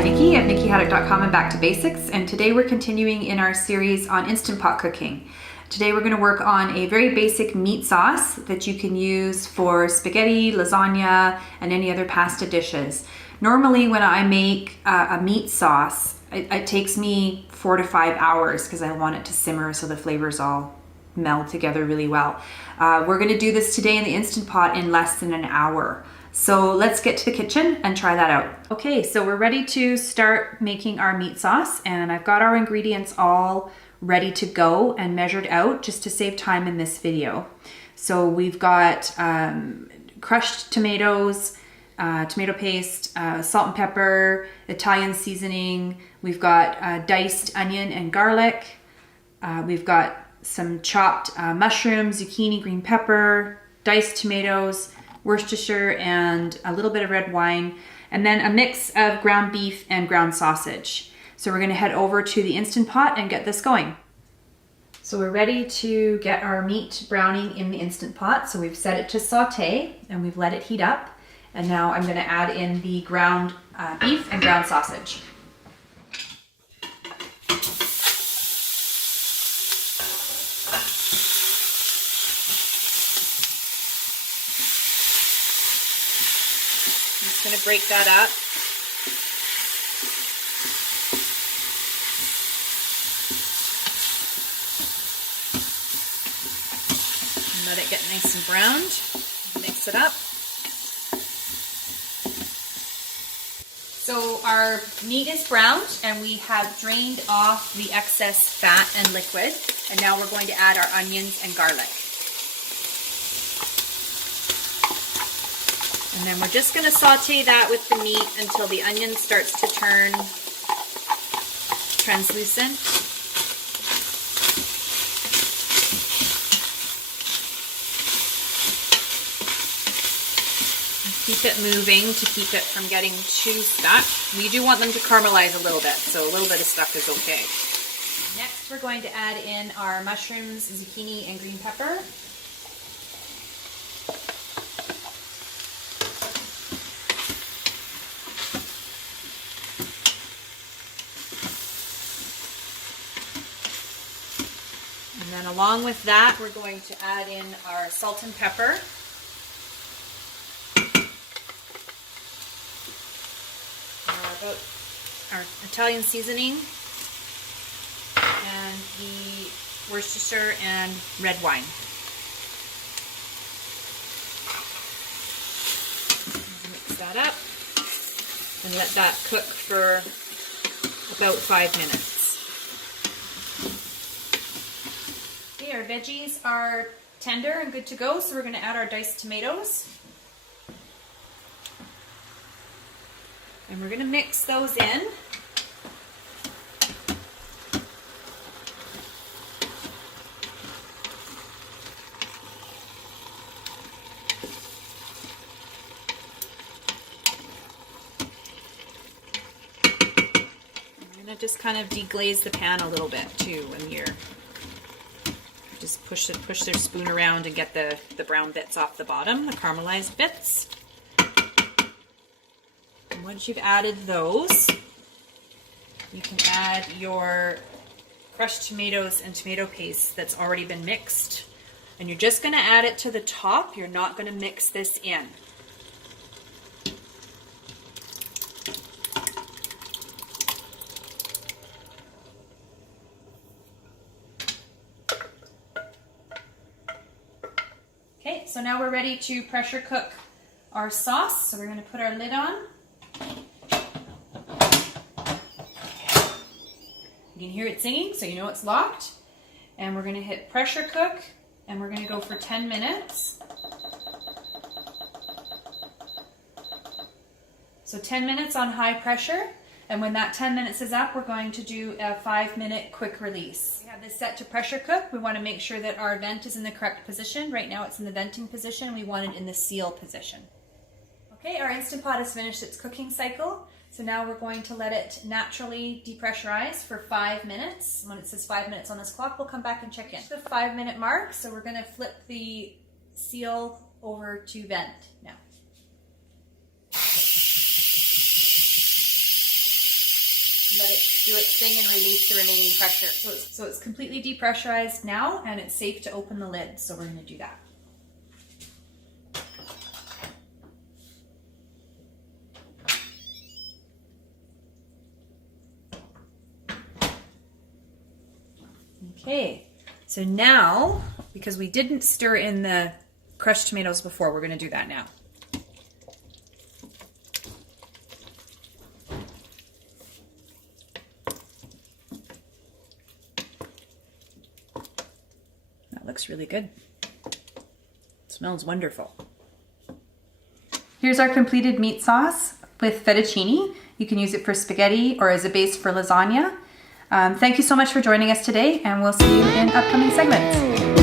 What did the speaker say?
I'm Nikki of NikkiHaddock.com and Back to Basics, and today we're continuing in our series on Instant Pot cooking. Today we're going to work on a very basic meat sauce that you can use for spaghetti, lasagna, and any other pasta dishes. Normally when I make a meat sauce, it takes me 4 to 5 hours because I want it to simmer so the flavors all meld together really well. We're going to do this today in the Instant Pot in less than an hour. So let's get to the kitchen and try that out. Okay, so we're ready to start making our meat sauce, and I've got our ingredients all ready to go and measured out just to save time in this video. So we've got crushed tomatoes, tomato paste, salt and pepper, Italian seasoning. We've got diced onion and garlic. We've got some chopped mushrooms, zucchini, green pepper, diced tomatoes, Worcestershire, and a little bit of red wine, and then a mix of ground beef and ground sausage. So we're going to head over to the Instant Pot and get this going. So we're ready to get our meat browning in the Instant Pot. So we've set it to saute and we've let it heat up. And now I'm going to add in the ground beef and ground sausage. I'm just going to break that up. And let it get nice and browned. Mix it up. So our meat is browned and we have drained off the excess fat and liquid. And now we're going to add our onions and garlic. And then we're just going to saute that with the meat until the onion starts to turn translucent. Keep it moving to keep it from getting too stuck. We do want them to caramelize a little bit, so a little bit of stuck is okay. Next we're going to add in our mushrooms, zucchini, and green pepper. And then along with that, we're going to add in our salt and pepper. Our Italian seasoning and the Worcestershire and red wine. Mix that up and let that cook for about 5 minutes. Okay, our veggies are tender and good to go, so we're going to add our diced tomatoes. And we're going to mix those in. I'm going to just kind of deglaze the pan a little bit too when you're just push their spoon around and get the brown bits off the bottom, the caramelized bits. Once you've added those, you can add your crushed tomatoes and tomato paste that's already been mixed. And you're just going to add it to the top. You're not going to mix this in. Okay, so now we're ready to pressure cook our sauce. So we're going to put our lid on. You can hear it singing, so you know it's locked. And we're going to hit pressure cook, and we're going to go for 10 minutes. So 10 minutes on high pressure, and when that 10 minutes is up, we're going to do a 5-minute quick release. We have this set to pressure cook. We want to make sure that our vent is in the correct position. Right now it's in the venting position. We want it in the seal position. Okay, our Instant Pot has finished its cooking cycle. So now we're going to let it naturally depressurize for 5 minutes. When it says 5 minutes on this clock, we'll come back and check in. The 5-minute mark, so we're going to flip the seal over to vent now. let it do its thing and release the remaining pressure. So it's completely depressurized now, and it's safe to open the lid. So we're going to do that. Okay, so now, because we didn't stir in the crushed tomatoes before, we're going to do that now. That looks really good. It smells wonderful. Here's our completed meat sauce with fettuccine. You can use it for spaghetti or as a base for lasagna. Thank you so much for joining us today, and we'll see you in upcoming segments.